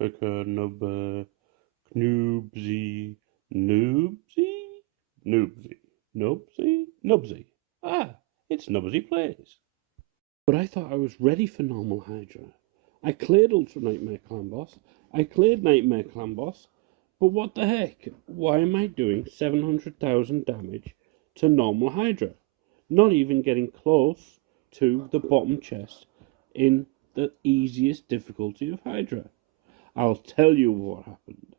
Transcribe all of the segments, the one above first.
Nubba, Knoobsy, Noobsy, Noobsy, Nubsy, Nubsy. Ah, it's Nubsy Plays. But I thought I was ready for normal Hydra. I cleared Ultra Nightmare Clan Boss. I cleared Nightmare Clan Boss. But what the heck? Why am I doing 700,000 damage to normal Hydra? Not even getting close to the bottom chest in the easiest difficulty of Hydra. I'll tell you what happened.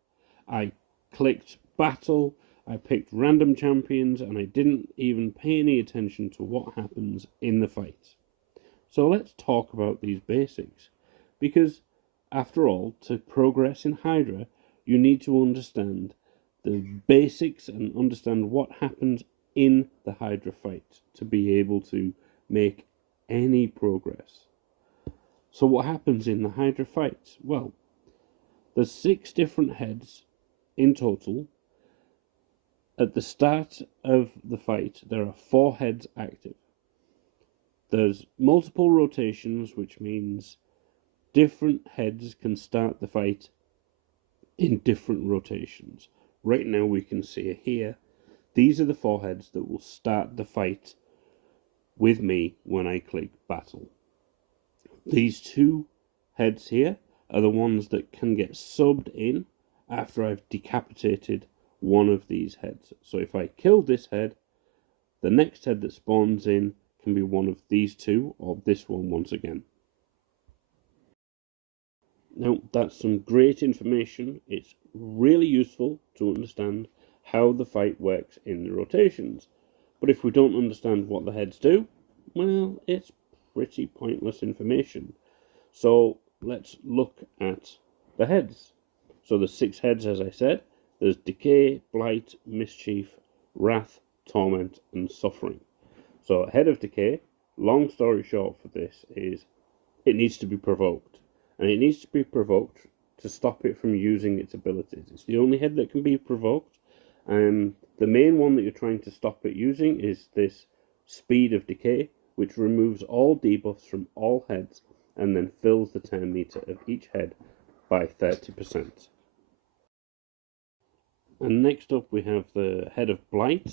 I clicked battle, I picked random champions, and I didn't even pay any attention to what happens in the fight. So let's talk about these basics. Because, after all, to progress in Hydra, you need to understand the basics and understand what happens in the Hydra fight to be able to make any progress. So what happens in the Hydra fight? Well, there's 6 different heads in total. At the start of the fight, there are 4 heads active. There's multiple rotations, which means different heads can start the fight in different rotations. Right now we can see here, these are the 4 heads that will start the fight with me when I click battle. These 2 heads here are the ones that can get subbed in after I've decapitated one of these heads. So if I kill this head, the next head that spawns in can be one of these 2 or this one once again. Now that's some great information. It's really useful to understand how the fight works in the rotations. But if we don't understand what the heads do, well, it's pretty pointless information. So let's look at the heads. So there's 6 heads, as I said. There's Decay, Blight, Mischief, Wrath, Torment, and Suffering. So head of Decay, long story short for this, is it needs to be provoked. And it needs to be provoked to stop it from using its abilities. It's the only head that can be provoked. The main one that you're trying to stop it using is this Speed of Decay, which removes all debuffs from all heads and then fills the turn meter of each head by 30%. And next up we have the head of Blight.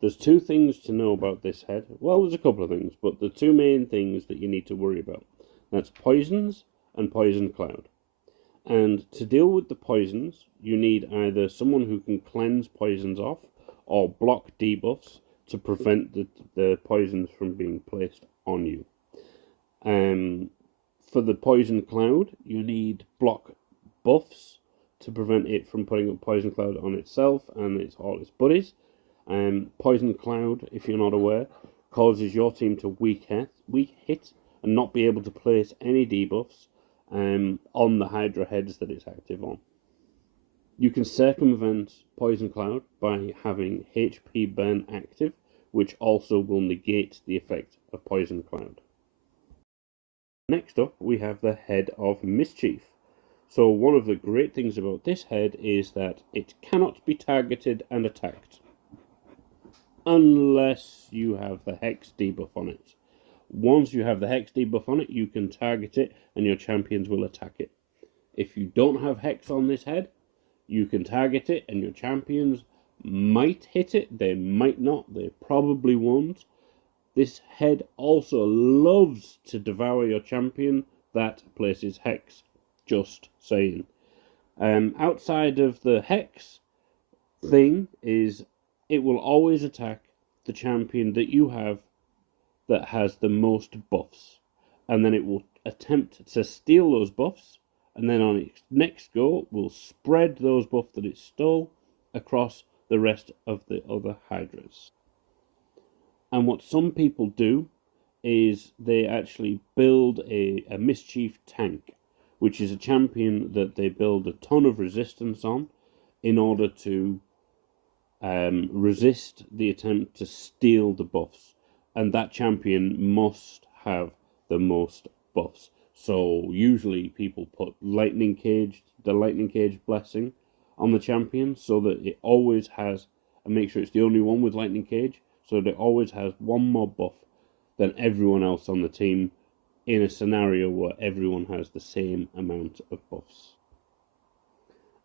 There's 2 things to know about this head. Well, there's a couple of things, but the 2 main things that you need to worry about. That's poisons and poison cloud. And to deal with the poisons, you need either someone who can cleanse poisons off or block debuffs to prevent the poisons from being placed on you. For the poison cloud, you need block buffs to prevent it from putting up poison cloud on itself and all its buddies. Poison cloud, if you're not aware, causes your team to weak hit and not be able to place any debuffs on the Hydra heads that it's active on. You can circumvent Poison Cloud by having HP burn active, which also will negate the effect of Poison Cloud. Next up, we have the Head of Mischief. So one of the great things about this head is that it cannot be targeted and attacked unless you have the Hex debuff on it. Once you have the Hex debuff on it, you can target it and your champions will attack it. If you don't have Hex on this head, you can target it and your champions might hit it, they might not, they probably won't. This head also loves to devour your champion that places Hex, just saying. Outside of the Hex thing is it will always attack the champion that you have that has the most buffs, and then it will attempt to steal those buffs, and then on its next go will spread those buffs that it stole across the rest of the other Hydras. And what some people do is they actually build a Mischief tank, which is a champion that they build a ton of resistance on in order to resist the attempt to steal the buffs. And that champion must have the most buffs. So usually people put the Lightning Cage blessing on the champion so that it always has, and make sure it's the only one with Lightning Cage, so that it always has one more buff than everyone else on the team in a scenario where everyone has the same amount of buffs.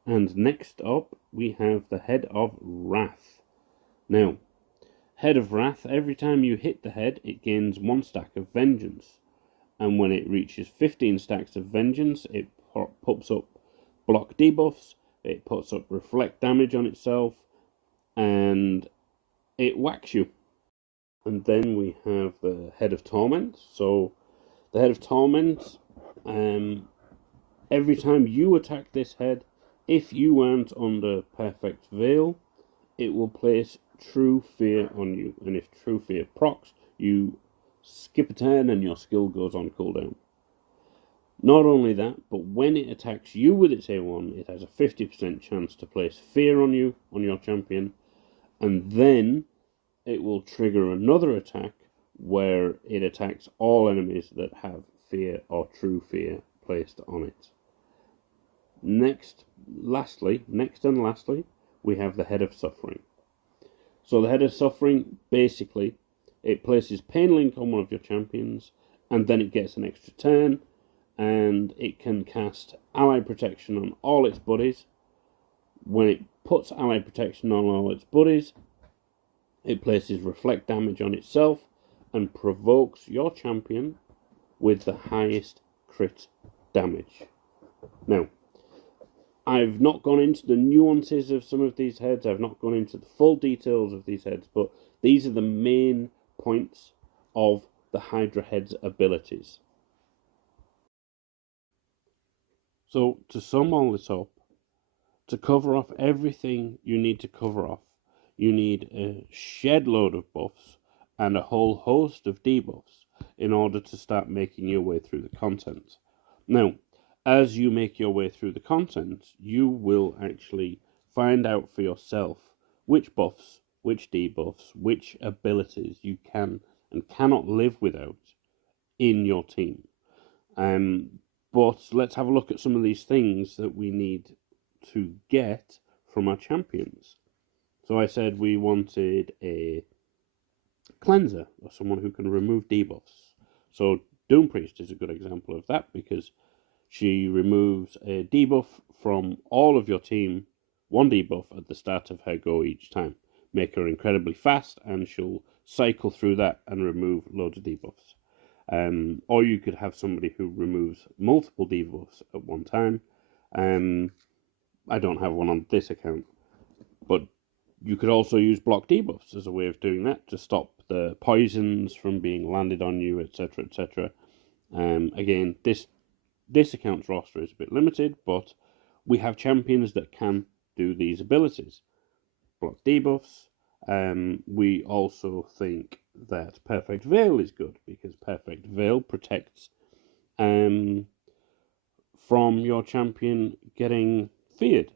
And next up, we have the Head of Wrath. Now, Head of Wrath, every time you hit the head, it gains 1 stack of Vengeance. And when it reaches 15 stacks of Vengeance, it pops up block debuffs, it puts up reflect damage on itself, and it whacks you. And then we have the Head of Torment. So, the Head of Torment, every time you attack this head, if you aren't under Perfect Veil, it will place True Fear on you. And if True Fear procs, you skip a turn and your skill goes on cooldown. Not only that, but when it attacks you with its A1, it has a 50% chance to place Fear on you, on your champion, and then it will trigger another attack where it attacks all enemies that have Fear or True Fear placed on it. Next and lastly, we have the Head of Suffering. So the Head of Suffering, basically, it places Pain Link on one of your champions, and then it gets an extra turn, and it can cast Ally Protection on all its buddies. When it puts Ally Protection on all its buddies, it places Reflect damage on itself, and provokes your champion with the highest crit damage. Now, I've not gone into the nuances of some of these heads, I've not gone into the full details of these heads, but these are the main points of the Hydra head's abilities. So, to sum all this up, to cover off everything you need to cover off, you need a shed load of buffs and a whole host of debuffs in order to start making your way through the content. Now, as you make your way through the content, you will actually find out for yourself which buffs, which debuffs, which abilities you can and cannot live without in your team. But let's have a look at some of these things that we need to get from our champions. So I said we wanted a cleanser, or someone who can remove debuffs. So Doom Priest is a good example of that, because she removes a debuff from all of your team, 1 debuff at the start of her go each time. Make her incredibly fast, and she'll cycle through that and remove loads of debuffs. Or you could have somebody who removes multiple debuffs at one time. I don't have one on this account, but you could also use block debuffs as a way of doing that to stop the poisons from being landed on you, etc., etc. Again, this account's roster is a bit limited, but we have champions that can do these abilities. Block debuffs. We also think that Perfect Veil is good, because Perfect Veil protects from your champion getting feared.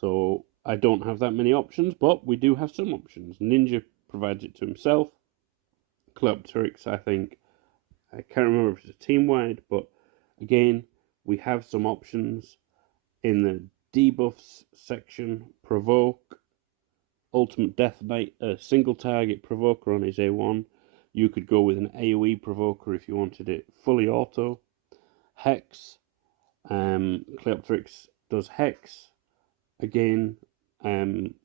So I don't have that many options, but we do have some options. Ninja provides it to himself. Cleoptrix, I think, I can't remember if it's a team-wide, but again, we have some options in the debuffs section. Provoke, Ultimate Death Knight, a single target provoker on his A1. You could go with an AoE provoker if you wanted it fully auto. Hex, Cleoptrix does Hex. Again,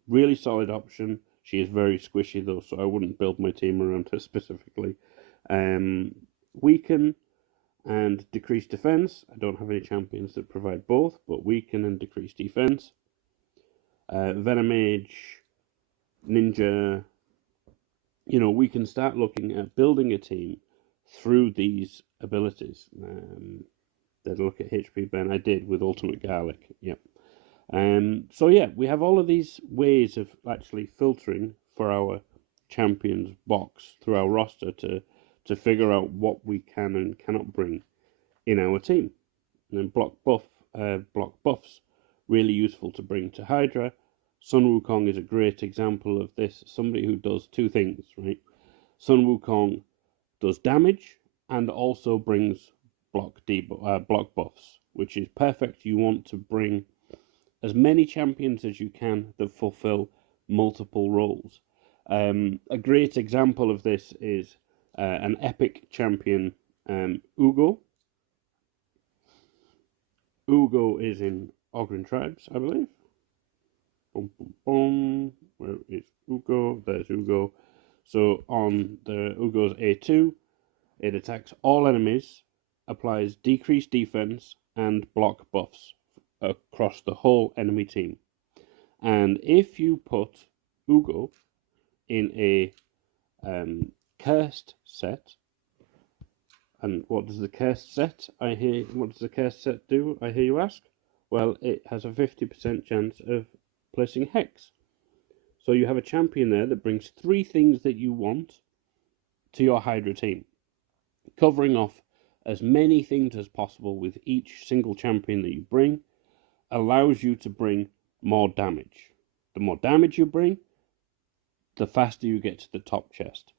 really solid option. She is very squishy though, so I wouldn't build my team around her specifically. Weaken and decrease defense. I don't have any champions that provide both, but weaken and decrease defense. Venomage, Ninja. You know, we can start looking at building a team through these abilities. Did I look at HP Ben? I did, with Ultimate Garlic. Yep. So yeah, we have all of these ways of actually filtering for our champions box through our roster to figure out what we can and cannot bring in our team. And then block buffs, really useful to bring to Hydra. Sun Wukong is a great example of this. Somebody who does 2 things, right? Sun Wukong does damage and also brings block buffs, which is perfect. You want to bring as many champions as you can that fulfill multiple roles. A great example of this is an epic champion, Ugo. Ugo is in Ogren tribes, I believe. Boom, boom, boom. Where is Ugo? There's Ugo. So on the Ugo's A2, it attacks all enemies, applies decreased defense and block buffs across the whole enemy team. And if you put Ugo in a cursed set, and what does the cursed set? What does the cursed set do? I hear you ask. Well, it has a 50% chance of placing Hex. So you have a champion there that brings 3 things that you want to your Hydra team, covering off as many things as possible with each single champion that you bring, allows you to bring more damage. The more damage you bring, the faster you get to the top chest.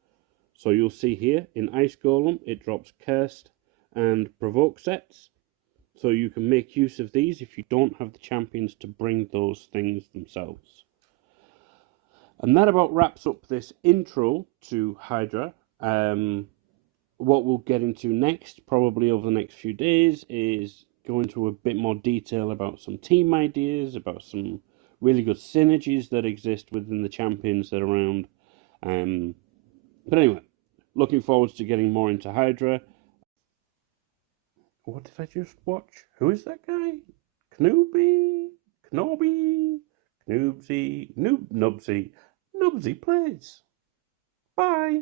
So you'll see here in Ice Golem, it drops Cursed and Provoke sets. So you can make use of these if you don't have the champions to bring those things themselves. And that about wraps up this intro to Hydra. What we'll get into next, probably over the next few days, is go into a bit more detail about some team ideas, about some really good synergies that exist within the champions that are around. But anyway, looking forward to getting more into Hydra. What did I just watch? Who is that guy? Knubsy, Nubsy plays. Bye.